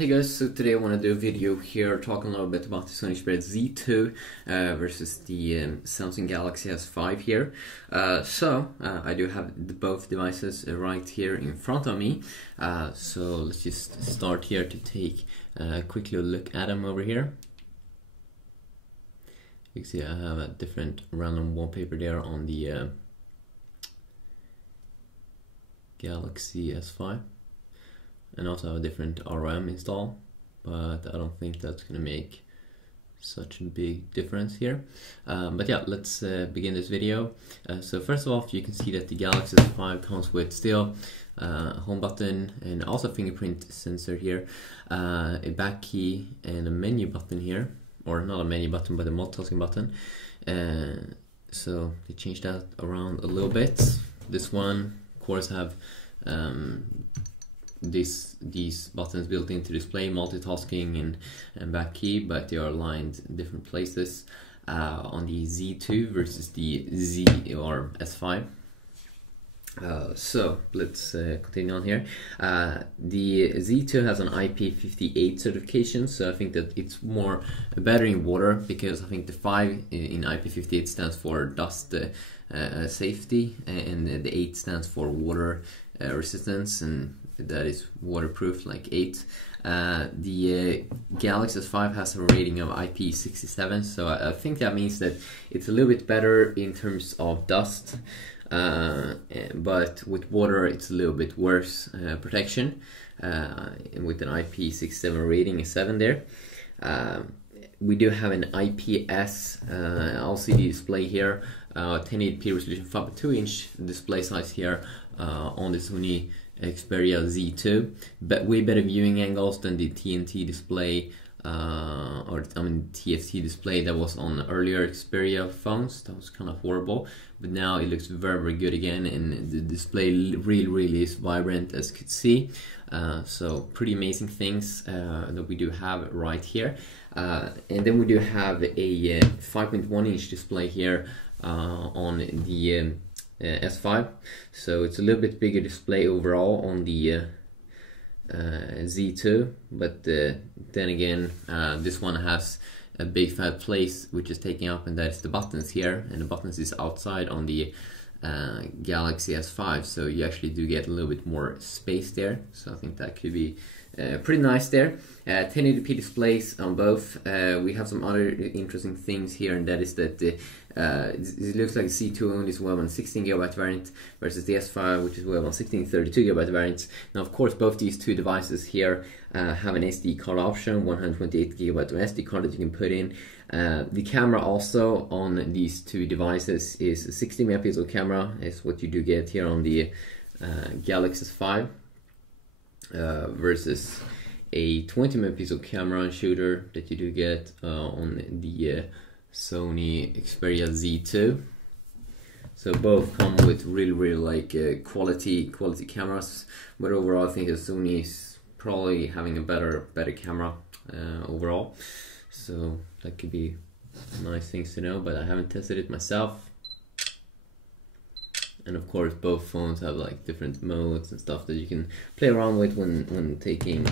Hey guys, so today I want to do a video here talking a little bit about the Sony Xperia Z2 versus the Samsung Galaxy S5 here. I do have both devices right here in front of me. So let's just start here to take a quick little look at them over here. You can see I have a different random wallpaper there on the Galaxy S5. And also have a different ROM install, but I don't think that's going to make such a big difference here. But yeah, let's begin this video. So first of all, you can see that the Galaxy S5 comes with still a home button and also a fingerprint sensor here, a back key and a menu button here, or not a menu button but a multitasking button. So they changed that around a little bit. This one, of course, have these buttons built into display, multitasking and back key, but they are aligned in different places on the Z2 versus the Z or S5. So let's continue on here. The Z2 has an IP58 certification, so I think that it's better in water, because I think the 5 in IP58 stands for dust safety, and the 8 stands for water resistance, and that is waterproof like 8. The Galaxy S5 has a rating of IP67, so I think that means that it's a little bit better in terms of dust, but with water it's a little bit worse protection, with an IP67 rating, a 7 there. We do have an IPS LCD display here, 1080p resolution, 5.2-inch display size here on the Sony Xperia Z2, but way better viewing angles than the TNT display, TFT display that was on earlier Xperia phones. That was kind of horrible, but now it looks very, very good again, and the display really is vibrant, as you could see. So pretty amazing things that we do have right here. And then we do have a 5.1-inch display here on the S5, so it's a little bit bigger display overall on the Z2, but then again, this one has a big fat place which is taking up, and that's the buttons here, and the buttons is outside on the Galaxy S5, so you actually do get a little bit more space there, so I think that could be pretty nice there. 1080p displays on both. We have some other interesting things here, and that is that it looks like the C2 only is well on 16GB variant versus the S5, which is well on 32GB variants. Now, of course, both these two devices here have an SD card option, 128GB of SD card that you can put in. The camera also on these two devices is a 60 megapixel camera, is what you do get here on the Galaxy S5, versus a 20 megapixel camera and shooter that you do get on the Sony Xperia Z2. So both come with really like quality cameras, but overall I think that Sony is probably having a better camera overall. So that could be nice things to know, but I haven't tested it myself. And of course, both phones have like different modes and stuff that you can play around with when taking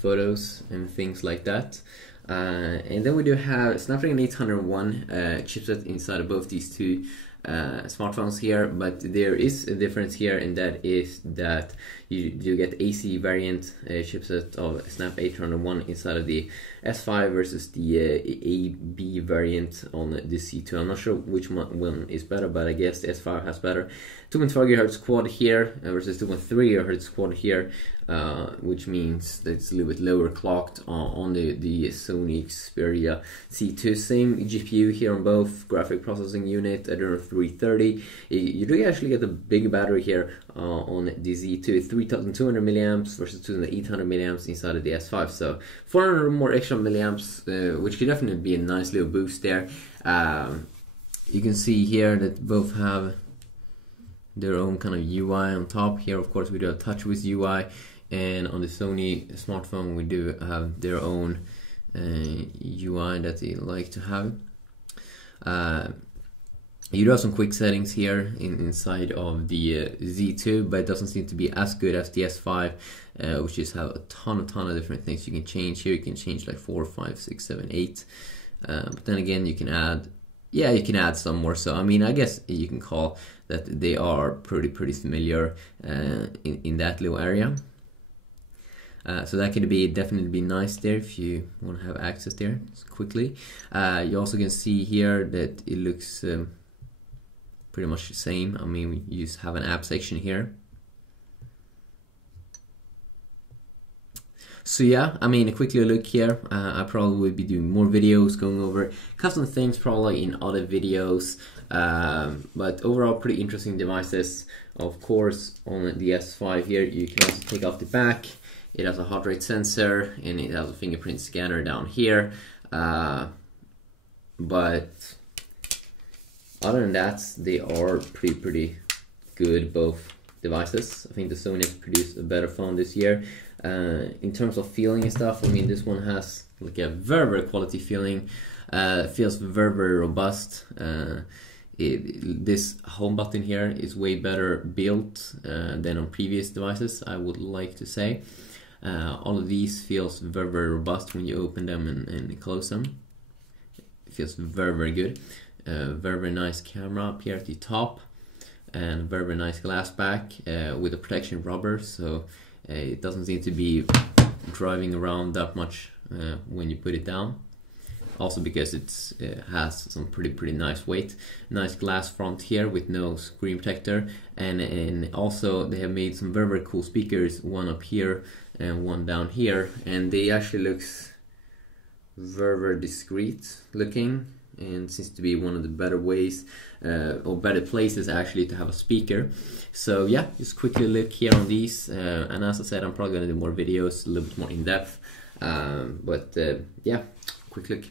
photos and things like that. And then we do have Snapdragon 801 chipset inside of both these two smartphones here, but there is a difference here, and that is that you get AC variant chipset of Snap 801 inside of the S5 versus the AB variant on the C2. I'm not sure which one is better, but I guess the S5 has better. 2.4 GHz quad here versus 2.3 GHz quad here, which means that it's a little bit lower clocked on the Sony Xperia C2. Same GPU here on both, graphic processing unit Adreno 330. You do actually get a big battery here on the Z2, 3200 milliamps versus 2800 milliamps inside of the S5, so 400 more extra milliamps, which could definitely be a nice little boost there. You can see here that both have their own kind of UI on top. Here, of course, we do have TouchWiz UI, and on the Sony smartphone we do have their own UI that they like to have. You do have some quick settings here inside of the Z2, but it doesn't seem to be as good as the S5, which just have a ton of different things you can change. Here you can change like 4, 5, 6, 7, 8. But then again, you can add, yeah, you can add some more. So I mean, I guess you can call that they are pretty familiar in that little area. So that could definitely be nice there if you want to have access there quickly. You also can see here that it looks pretty much the same. I mean, you just have an app section here. So yeah, I mean, a quick little look here. I probably will be doing more videos going over custom things probably in other videos. But overall, pretty interesting devices. Of course, on the S5 here, you can also take off the back. It has a heart rate sensor and it has a fingerprint scanner down here. But other than that, they are pretty good, both devices. I think the Sony has produced a better phone this year. In terms of feeling and stuff, I mean, this one has like a very quality feeling. It feels very robust. This home button here is way better built than on previous devices, I would like to say. All of these feels very robust when you open them and close them. It feels very good. Very nice camera up here at the top, and very nice glass back with a protection rubber, so it doesn't seem to be driving around that much when you put it down. Also because it has some pretty nice weight. Nice glass front here with no screen protector, and also they have made some very cool speakers, one up here and one down here, and they actually looks very discreet looking, and seems to be one of the better ways or better places actually to have a speaker. So yeah, just quickly look here on these, and as I said, I'm probably gonna do more videos a little bit more in depth, but yeah, quick look.